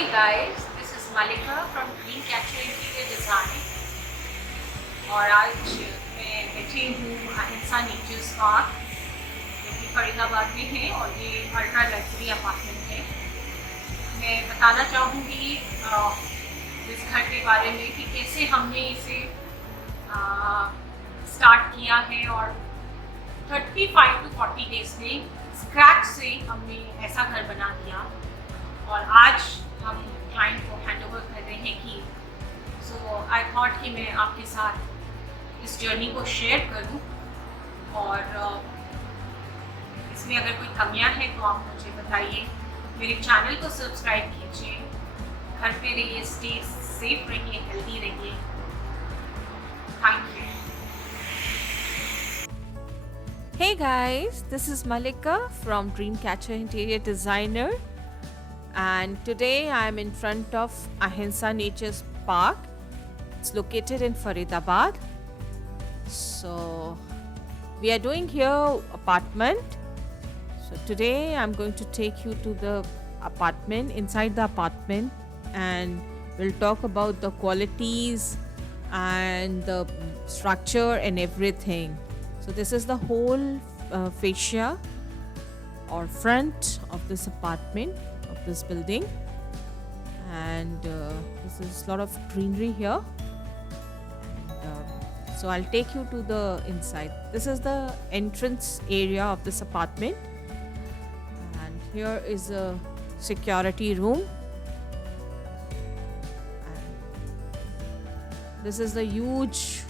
Hey guys, this is Malika from Dreamcatcher Interior Design और आज मैं बैठी हूँ अहिंसा नेचर्स पार्क जो कि फरीदाबाद में है और ये अल्ट्रा लग्जरी अपार्टमेंट है। मैं बताना चाहूँगी इस घर के बारे में कि कैसे हमने इसे स्टार्ट किया है और 35 to 40 डेज में स्क्रैच से हमने ऐसा घर बना दिया और आज हम क्लाइंट को हैंड ओवर कर रहे हैं कि सो आई थॉट कि मैं आपके साथ इस जर्नी को शेयर करूं और इसमें अगर कोई कमियां हैं तो आप मुझे बताइए। मेरे चैनल को सब्सक्राइब कीजिए, घर पे रहिए, स्टे सेफ रहिए, हेल्दी रहिए। Thank you. Hey guys, this is Malika from Dreamcatcher Interior Designer, and today I am in front of Ahimsa Nature's Park. It's located in Faridabad. So we are doing here apartment. So today I'm going to take you to the apartment, inside the apartment, and we'll talk about the qualities and the structure and everything. So this is the whole fascia or front of this apartment, of this building, and this is a lot of greenery here. And, so I'll take you to the inside. This is the entrance area of this apartment, and here is a security room. And this is the huge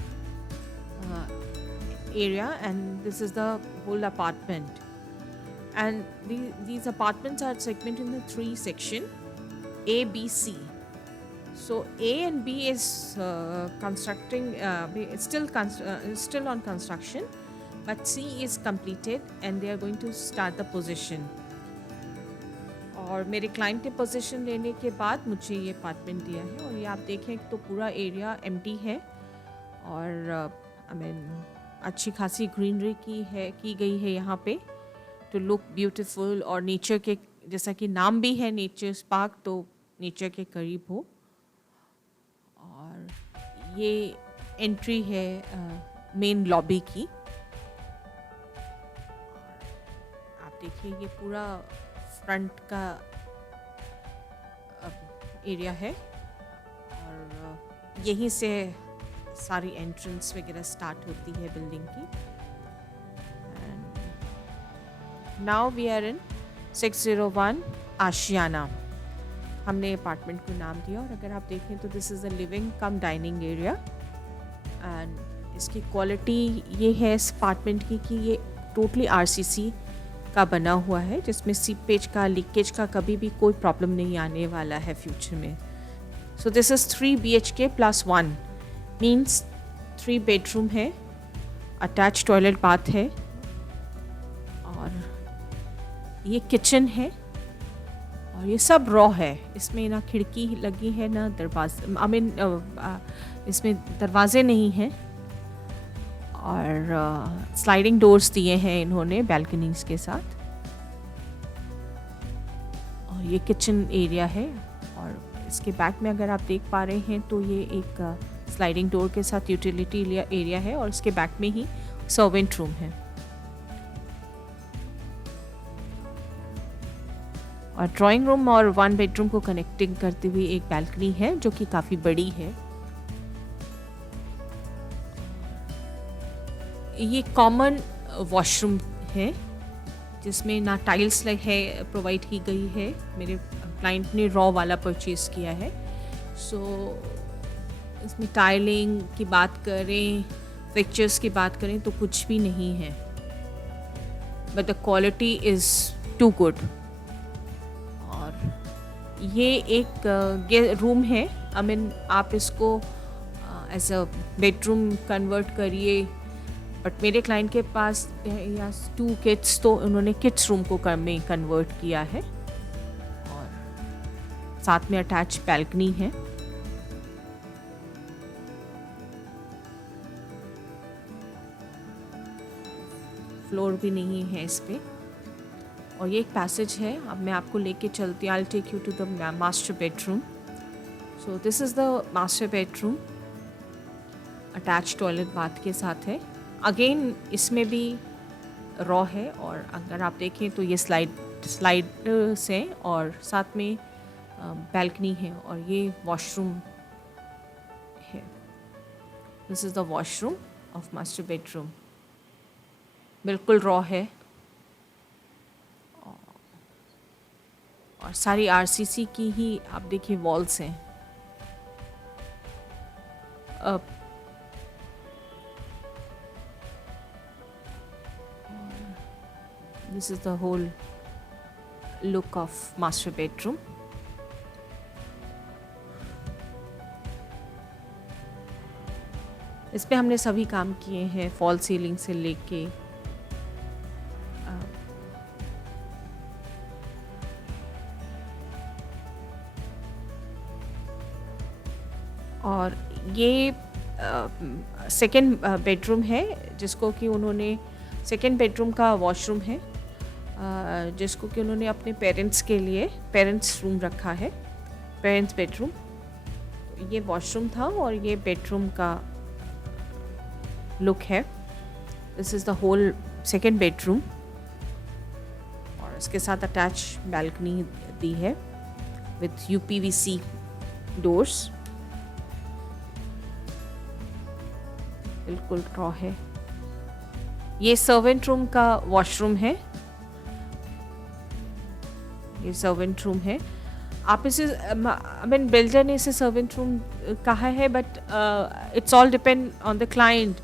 area, and this is the whole apartment, and these apartments are segmented into three section, A, B, C. So A and B is constructing, it's still on construction, but C is completed and they are going to start the position. और मेरे client ने position लेने के बाद मुझे ये apartment दिया है और ये आप देखें तो पूरा एरिया एम्प्टी है और अच्छी खासी ग्रीनरी की गई है यहाँ पे टू लुक ब्यूटीफुल और नेचर के, जैसा कि नाम भी है नेचर्स पार्क, तो नेचर के करीब हो। और ये एंट्री है मेन लॉबी की। आप देखिए ये पूरा फ्रंट का एरिया है और यहीं से सारी एंट्रेंस वगैरह स्टार्ट होती है बिल्डिंग की। And now we are in 601 Ashiana. हमने अपार्टमेंट को नाम दिया और अगर आप देखें तो this is a living come dining area and इसकी क्वालिटी ये है इस अपार्टमेंट की कि ये टोटली आरसीसी का बना हुआ है, जिसमें सीपेज का, लीकेज का कभी भी कोई प्रॉब्लम नहीं आने वाला है फ्यूचर में। सो this is 3 BHK + 1 means 3 bedroom है, अटैच टॉयलेट बाथ है और ये किचन है और ये सब रॉ है। इसमें ना खिड़की लगी है ना दरवाजे, इसमें दरवाजे नहीं हैं और स्लाइडिंग डोर्स दिए हैं इन्होंने बैल्कनीज के साथ। और ये किचन एरिया है और इसके बैक में अगर आप देख पा रहे हैं तो ये एक स्लाइडिंग डोर के साथ यूटिलिटी एरिया है और इसके बैक में ही सर्वेंट रूम है। और ड्राइंग रूम और 1 बेडरूम को कनेक्टिंग करते हुए एक बैल्कनी है जो कि काफ़ी बड़ी है। ये कॉमन वॉशरूम है जिसमें ना टाइल्स प्रोवाइड की गई है। मेरे क्लाइंट ने रॉ वाला परचेज़ किया है। सो इसमें टाइलिंग की बात करें, फिक्चर्स की बात करें तो कुछ भी नहीं है, but the quality is too good. और ये एक रूम है, आप इसको एज अ बेडरूम कन्वर्ट करिए, बट मेरे क्लाइंट के पास या 2 किड्स, तो उन्होंने किड्स रूम को में कन्वर्ट किया है और साथ में अटैच बैल्कनी है। फ्लोर भी नहीं है इस पे और ये एक पैसेज है, अब मैं आपको लेके चलती हूँ। I take you to the master bedroom. So this is the master bedroom, attach toilet bath के साथ है। अगेन इसमें भी रॉ है, और अगर आप देखें तो ये स्लाइड से, और साथ में बैल्कनी है, और ये वॉशरूम है। This is the washroom of master bedroom, बिल्कुल रॉ है, और सारी आरसीसी की ही आप देखिए वॉल्स हैं। This is the whole look of master bedroom. इस पे हमने सभी काम किए हैं, फॉल सीलिंग से लेके और ये सेकेंड बेडरूम है, जिसको कि उन्होंने सेकेंड बेडरूम का वॉशरूम है, जिसको कि उन्होंने अपने पेरेंट्स के लिए पेरेंट्स रूम रखा है, पेरेंट्स बेडरूम। ये वॉशरूम था और ये बेडरूम का लुक है। This is the whole second bedroom, और इसके साथ अटैच बैल्कनी दी है विथ UPVC डोर्स, बिल्कुल रॉ है। ये सर्वेंट रूम का वॉशरूम है, ये सर्वेंट रूम है। आप इसे आई मीन बिल्डर ने इसे सर्वेंट रूम कहा है, but it's all depend on the client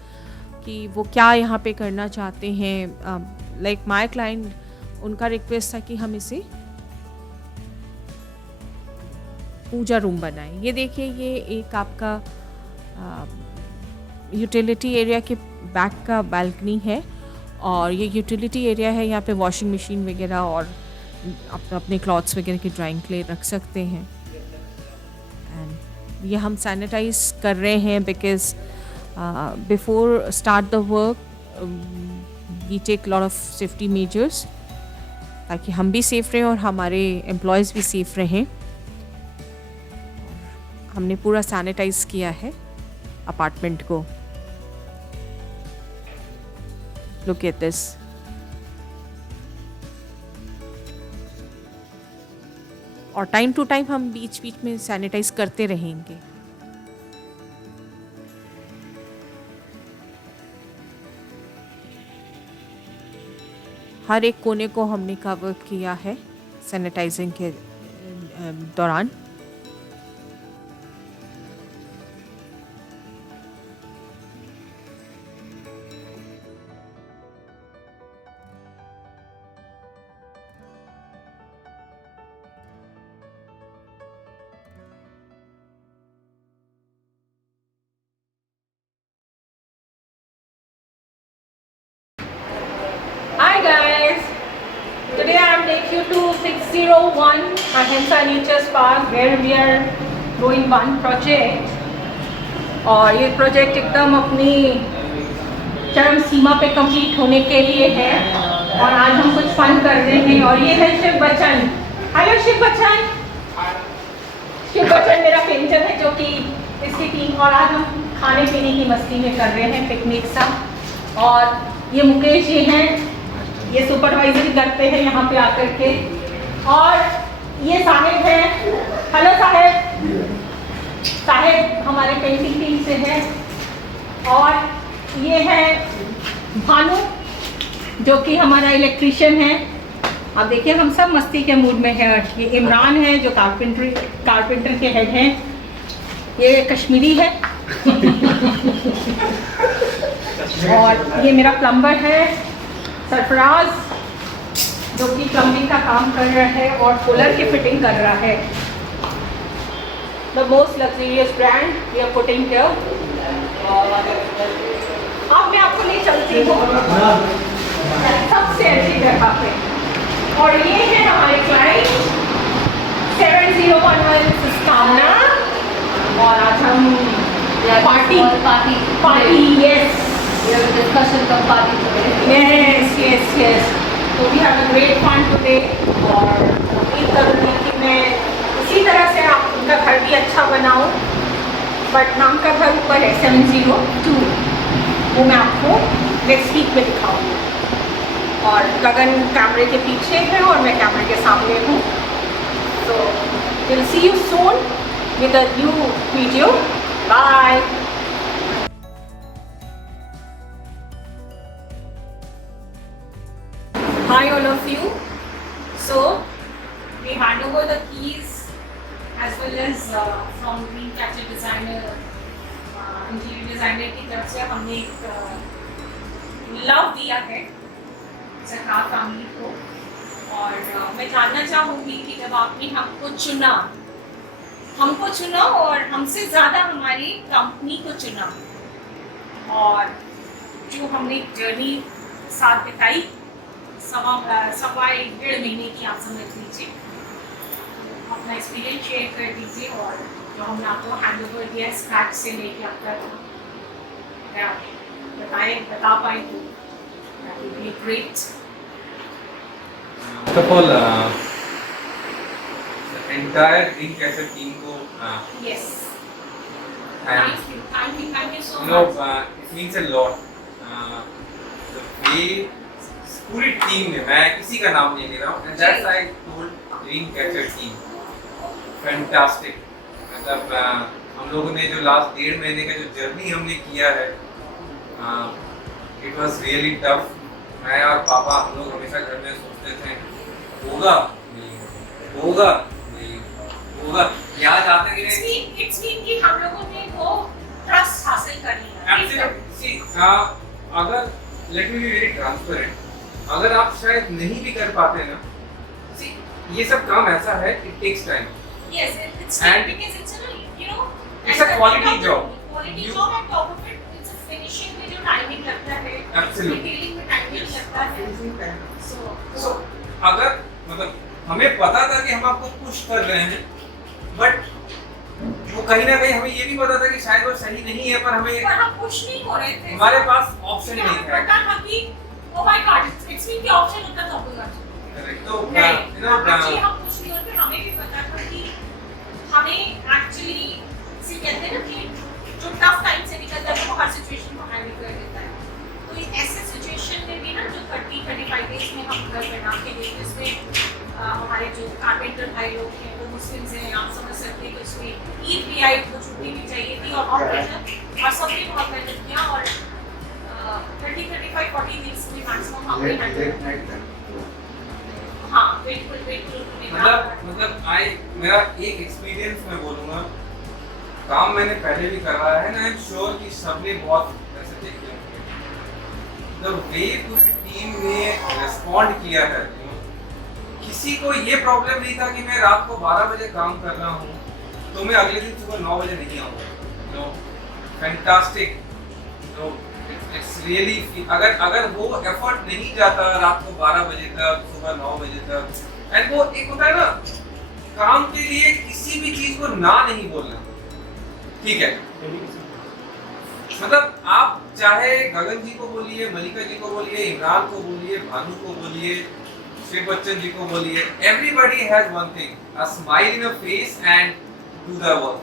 कि वो क्या यहाँ पे करना चाहते हैं। लाइक माय क्लाइंट, उनका रिक्वेस्ट था कि हम इसे पूजा रूम बनाएं। ये देखिए, ये एक आपका यूटिलिटी एरिया के बैक का बालकनी है, और ये यूटिलिटी एरिया है। यहाँ पे वॉशिंग मशीन वगैरह और अपने क्लॉथ्स वगैरह की ड्राइंग क्ले रख सकते हैं। एंड ये हम सैनिटाइज कर रहे हैं because before start the work we take lot of safety measures, ताकि हम भी सेफ रहें और हमारे एम्प्लॉयज़ भी सेफ रहें। हमने पूरा सैनिटाइज किया है अपार्टमेंट को। Look at this. और टाइम टू टाइम हम बीच बीच में सैनिटाइज करते रहेंगे। हर एक कोने को हमने कवर किया है सैनिटाइजिंग के दौरान। Hi guys, today I am taking you to 601 Ahimsa Nature Park where we are doing one project। और ये प्रोजेक्ट एकदम अपनी चरम सीमा पे कंप्लीट होने के लिए है, और आज हम कुछ फन कर रहे हैं। और ये है शिव बच्चन। हेलो शिव बच्चन। शिव बच्चन मेरा पेंटर है जो कि इसकी टीम, और आज हम खाने पीने की मस्ती में कर रहे हैं पिकनिक सा। और ये मुकेश जी हैं, ये सुपरवाइजरी करते हैं यहाँ पे आकर के। और ये साहिब हैं। हेलो साहिब। साहिब हमारे पेंटिंग टीम से है। और ये है भानु जो कि हमारा इलेक्ट्रीशियन है। आप देखिए हम सब मस्ती के मूड में है। ये इमरान है जो कारपेंटर के हेड हैं। ये कश्मीरी है। और ये मेरा प्लम्बर है सरफराज, जो कि प्लम्बिंग का काम कर रहा है और कूलर की फिटिंग कर रहा है। The most luxurious brand we are putting here. अब मैं आपको ले चलती हूँ सबसे अच्छी जगह पे। और ये है हमारे क्लाइंट 7011 कामना। और आज हम पार्टी यस discussion का पार्टी यस। तो we have a great fun today और उम्मीद करूँगी कि मैं इसी तरह से आप उनका घर भी अच्छा बनाऊँ। बट नाम का घर ऊपर है 702, वो मैं आपको नेक्स्ट वीक में दिखाऊँगी। और गगन कैमरे के पीछे है और मैं कैमरे के सामने हूँ। तो will see you soon with a new video. Bye. Hi all of you. So we hand over the keys as well as from Green Catcher Designer, interior designer की तरफ से हमने एक लव दिया है सरकार फैमिली को। और मैं जानना चाहूँगी कि जब आपने हमको चुना और हमसे ज़्यादा हमारी कंपनी को चुना और जो हमने जर्नी साथ बिताई सवा एक डेढ़ महीने की, आप समझ लीजिए, अपना एक्सपीरियंस शेयर कर दीजिए। और जो हमने आपको हैंड ओवर दिया स्क्रैच से लेके अब तक, अगर बता पाए तो that would be great. First of all, the entire Green Catcher team को Yes. and Thank you so you know much. it means a lot. The way पूरी टीम ने, मैं किसी का नाम नहीं ले रहा हूँ, and that's I told Green Catcher team, fantastic. मतलब हम लोगों ने जो लास्ट 1.5 महीने का जो जर्नी हमने किया है, it was really tough. मैं और पापा हम लोग हमेशा घर में सोचते थे होगा नहीं होगा नहीं होगा, याद आता कि It's been कि हम लोगों ने वो ट्रस्ट हासिल कर लिया। Absolutely. See, अगर let me be very transparent, अगर आप शायद नहीं भी कर पाते ना, see, ये सब काम ऐसा है, it takes time. Yes, it's And because it's a, you know, it's a quality job. Quality You- job and top of it, it's a finishing में जो timing लगता है, Absolutely. detailing में timing लगता है। So अगर मतलब हमें पता था कि हम आपको पुश कर रहे हैं, बट वो कहीं ना कहीं हमें ये भी पता था कि शायद वो सही नहीं है, पर हमें पर हम पुश नहीं हो रहे थे। हमारे पास ऑप्शन नहीं हमें था। पता था कि oh my God, it's been the option होता तो होगा। तो नहीं, you know, actually हम पुश नहीं होते, हमें भी पता था कि हमें एक्चुअली से कहते हैं ना कि जो टफ टाइम से निकलता है वो हर सिचुएशन को हैंडल कर देता है। तो ऐसे सिचुएशन में भी ना जो 30-35 डेज में हम घर बना के देते, इसमें हमारे जो कारपेंटर भाई लोग हैं वो मुस्लिम्स हैं, आप समझ सकते हैं कि उसमें ईद भी आई तो छुट्टी भी चाहिए थी और बहुत मेहनत और सबने बहुत मेहनत किया और 30-35-40 डेज में मैक्सिमम हमने हैंडल। हाँ बिल्कुल मतलब मेरा एक एक्सपीरियंस मैं बोलूँगा, काम मैंने पहले भी करा है ना, आई एम श्योर कि सबने बहुत ऐसे देखे होंगे। द वे पूरी टीम ने रिस्पॉन्ड किया है, किसी को ये प्रॉब्लम नहीं था कि मैं रात को 12 बजे काम कर रहा हूँ तो मैं अगले दिन सुबह 9 बजे नहीं आऊँगा। फैंटास्टिक। इट्स रियली, अगर वो एफर्ट नहीं जाता रात को 12 बजे तक, सुबह 9 बजे तक, एंड वो एक होता है ना, काम के लिए किसी भी चीज को ना नहीं बोलना, ठीक है? मतलब आप चाहे गगन जी को बोलिए, मलिका जी को बोलिए, इमरान को बोलिए, भानु को बोलिए, शिव बच्चन जी को बोलिए, everybody has one thing, a smile in a face and do the work.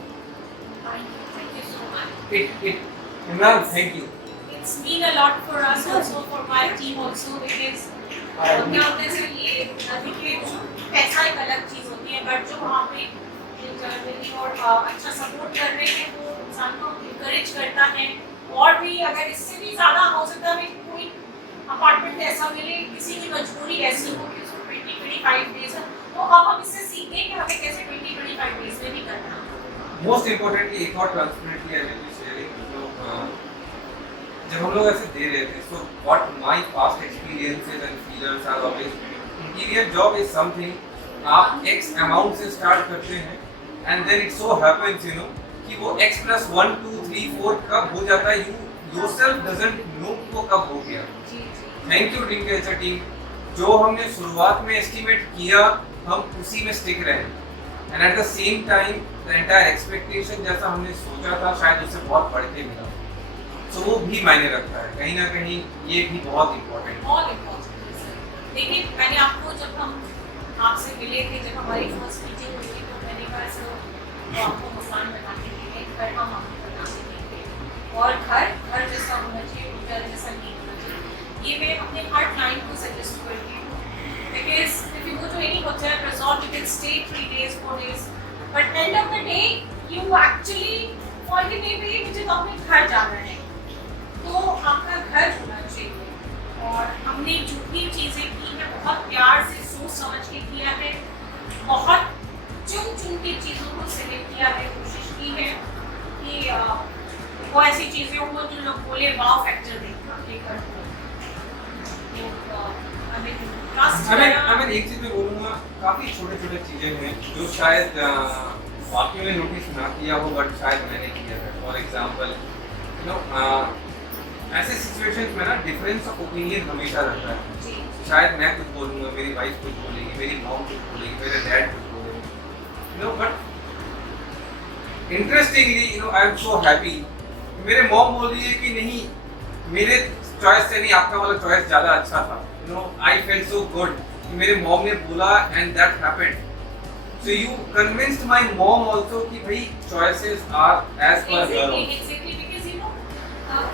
Thank you so much. Imran, thank you. It's mean a lot for us also, for my team also, because क्या होता है sir, ये देखिए पैसा एक अलग चीज़ होती है, बट जो वहाँ पे इंटरनली और अच्छा सपोर्ट कर रहे हैं वो इंसान को इंकरेज करता है। और भी अगर इससे भी ज़्यादा हो सकता है कोई अपार्टमेंट ऐसा मिले, किसी की मजबूरी ऐसी हो कि उसको 20-25 डेज है, तो अब हम इससे सीखें कि हमें कैसे 20-25 डेज में भी करना। मोस्ट इम्पोर्टेंटली एक और transparently I will be sharing, जब हम लोग ऐसे दे रहे थे, so what my past experiences and feelers are always, interior job is something आप एक्स अमाउंट से स्टार्ट करते हैं and then it so happens you know कि वो x + 1 2 3 4 कब हो जाता है, यू योरसेल्फ डजंट नो वो कब हो गया। Thank you dream catcher team, जो हमने शुरुआत में एस्टिमेट किया हम उसी में स्टिक रहे, and at the same time the entire expectation जैसा हमने सोचा था शायद उससे बहुत बढ़ के मिला, तो वो भी मायने रखता है कहीं ना कहीं, ये भी बहुत इम्पोर्टेंट है। देखिए, मैंने आपको जब हम आपसे मिले थे, जब हमारी फर्स्ट मीटिंग हुई थी, तो मैंने कहा सर वो आपको मकान बनाने के लिए घर हम आपको बनाने देंगे और घर जैसा होना चाहिए, होटल जैसा नहीं होना चाहिए। ये मैं अपने हर क्लाइंट को सजेस्ट करती हूँ, because if you go to any hotel resort you can stay 3 days 4 days, but end of the day you actually for the day पे मुझे तो अपने घर जाना है, तो आपका घर होना चाहिए। और हमने जो भी चीज़ें की हैं बहुत प्यार से सोच समझ के किया है, बहुत चुन के चीज़ों को सेलेक्ट किया है, कोशिश की है कि वो ऐसी चीज़ें हो जो लोग बोले वाव फैक्टर लेकर एक चीज मैं बोलूँगा, काफी छोटे चीजें हैं जो शायद वाकई में नोटिस ना किया हो, बट शायद मैंने किया है। फॉर एग्जाम्पल ऐसे सिचुएशंस में ना डिफरेंस ऑफ ओपिनियन हमेशा रहता है। शायद मैं कुछ बोलूँगा, मेरी वाइफ कुछ बोलेगी, मेरी मॉम कुछ बोलेगी, मेरे डैड कुछ बोलेंगे, but interestingly I am so happy, मेरे मॉम बोल रही है कि नहीं, मेरे चॉइस से नहीं आपका वाला चॉइस ज़्यादा अच्छा था। आई फेल्ट सो गुड कि मेरे मॉम ने बोला and that happened. So you convinced my mom also कि भाई choices are as per your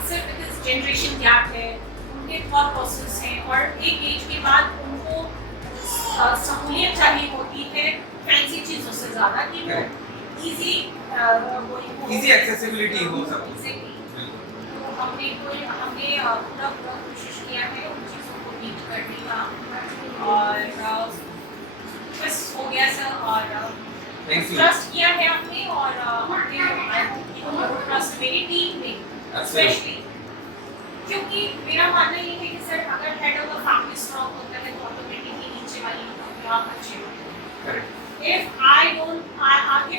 सिर्फ जनरेशन गैप है, उनके थॉट प्रोसेस हैं और एक एज के बाद उनको सहूलियत चाहिए होती है फैंसी चीज़ों से ज़्यादा कि वो इजी एक्सेसिबिलिटी हो सकती है। तो हमने पूरा कोशिश किया है उन चीज़ों को मीट करने का और बस हो गया सर। और ट्रस्ट किया है हमने और हमने ट्रस्ट मेरी टीम ने स्पेशली, क्योंकि मेरा मानना ये है कि सर अगर head of the family strong होता है तो ऑटोमेटिकली नीचे वाली लोग आप अच्छे होते हैं। If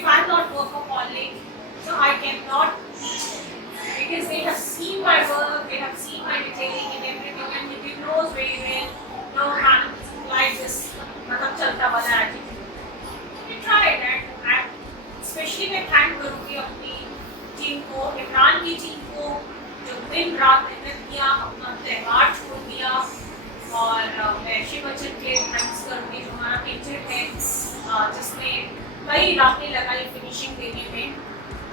I'm not workaholic, so I cannot teach them because they have seen my work, they have seen my detailing and everything, and they knows very well. No man like this, मतलब चलता वाला attitude. We tried that, especially मैं thank करूँगी अपनी team को, इमरान की team को, जो दिन रात मेहनत किया, अपना त्यौहार छोड़ दिया। और मैं शिव बच्चन के थैंक्स करूँगी जो हमारा पिक्चर है जिसने कई रातें लगाई फिनिशिंग देने में।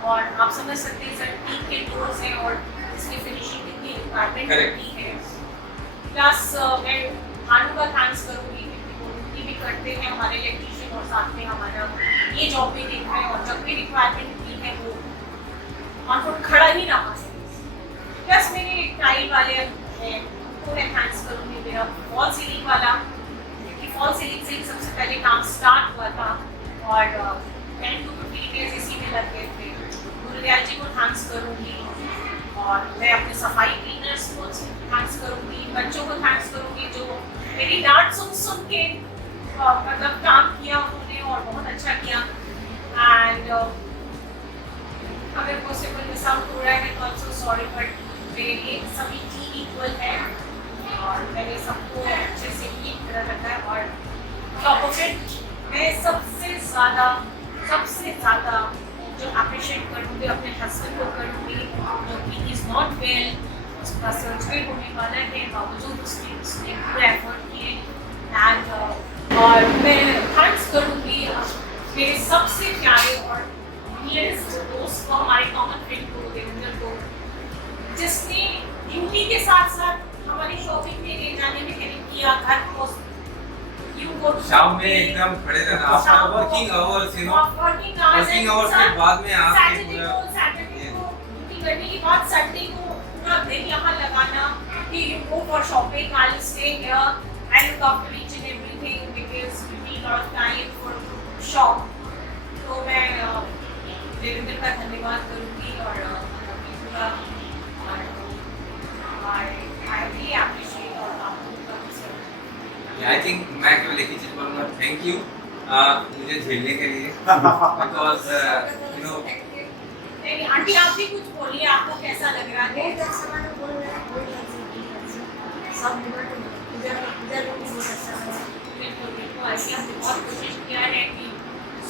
और आप समझ सकते हैं सर टीम के डोर्स हैं और इसकी फिनिशिंग कितनी रिक्वायरमेंट होती है। प्लस मैं भानु का थैंक्स करूँगी क्योंकि वो ड्यूटी भी करते हैं हमारे इलेक्ट्रीशियन और साथ में हमारा ये जॉब भी देखा है और जब भी रिक्वायरमेंट होती है वो ऑन फुट खड़ा ही ना पा सके। प्लस मेरे टाइल वाले हैं उनको मैं थैंक्स करूँगी, मेरा फॉल सीलिंग वाला क्योंकि फॉल सीलिंग से ही सबसे पहले काम स्टार्ट हुआ था और 10 to 15 days इसी में लग गए थे। गुरुदयाल जी को थैंक्स करूँगी और मैं अपने सफाई क्लीनर्स को थैंक्स करूँगी, बच्चों को थैंक्स करूँगी जो मेरी डांट सुन के मतलब काम किया उन्होंने और बहुत अच्छा किया। एंड अगर पॉसिबल मिस आउट हो रहा है तो ऑल्सो सॉरी, बट मेरे सभी टीम इक्वल है और मैंने सबको अच्छे से लीड करा रखा है। और टॉप ऑफ इट मैं सबसे ज़्यादा जो अप्रिशिएट करूँगी अपने हस्बैंड को करूँगी जो कि इज़ नॉट वेल, उसका सर्जरी होने वाला है, बावजूद उसने पूरे एफर्ट किए। एंड और मैं थैंक्स करूँगी मेरे सबसे प्यारे और नियरेस्ट दोस्त को, हमारे कॉमन फ्रेंड को, देवेंद्र को, जिसने ड्यूटी के साथ साथ हमारी शॉपिंग में ले जाने में हेल्प किया। घर को शाम में एकदम खड़े रहना, आपका वर्किंग आवर्स वर्किंग आवर्स के बाद में आपके सैटरडे को ड्यूटी करने के बाद संडे को पूरा दिन यहाँ लगाना कि you go for shopping, I will stay here, I look after each and everything because we need lot of time for shop. तो मैं देवेंद्र का धन्यवाद करूँगी और पूरा आई रियली अप्रिशिएट और आई थिंक मैं केवल एक ही चीज बोलूँगा, थैंक यू मुझे झेलने के लिए बिकॉज यू नो। आंटी आप भी कुछ बोलिए, आपको कैसा लग रहा है? बिल्कुल ऐसे हमने बहुत कोशिश किया है कि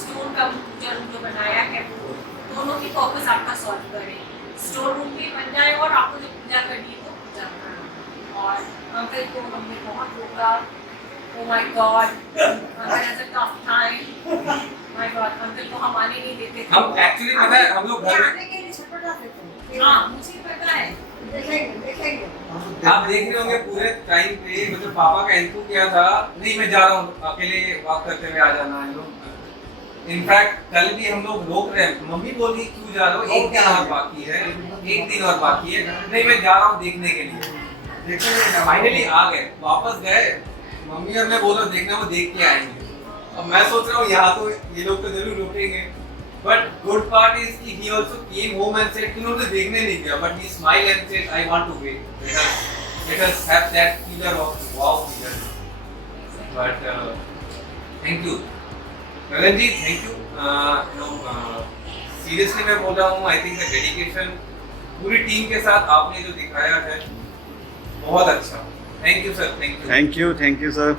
स्टोर का पूजा रूम जो बनाया है वो दोनों की पर्पस आपका सॉल्व करे, स्टोर रूम भी बन जाए और आपको जो पूजा करनी है तो पूजा करना। और अंकल को हमने बहुत रोका, Oh my God, uncle has a tough time. My God, uncle को हम आने नहीं देते थे. हम एक्चुअली पता है हम लोग घर में आने के लिए छटपटा देते हैं। हाँ, मुझे पता है. देखेंगे। आप देख रहे होंगे पूरे टाइम पे मतलब पापा का इनको किया था नहीं मैं जा रहा हूँ अकेले वॉक करते हुए आ जाना है लोग इनफैक्ट कल भी हम लोग रोक रहे हैं मम्मी बोली क्यों जा रहे हो एक दिन और बाकी है नहीं मैं जा रहा हूँ देखने के लिए फाइनली आ गए वापस गए मम्मी और मैं बोल रहा हूँ देखना वो देख के आएंगे अब मैं सोच रहा हूँ यहाँ तो ये लोग तो जरूर रुकेंगे बट गुड पार्ट इज कि he also came home and said कि उन्होंने देखने नहीं गया but he smiled and said I want to wait let us have that feeler of wow feeler but thank you Gagan ji thank you seriously मैं बोल रहा हूँ I think the dedication पूरी टीम के साथ आपने जो दिखाया है बहुत अच्छा thank you sir thank you thank you sir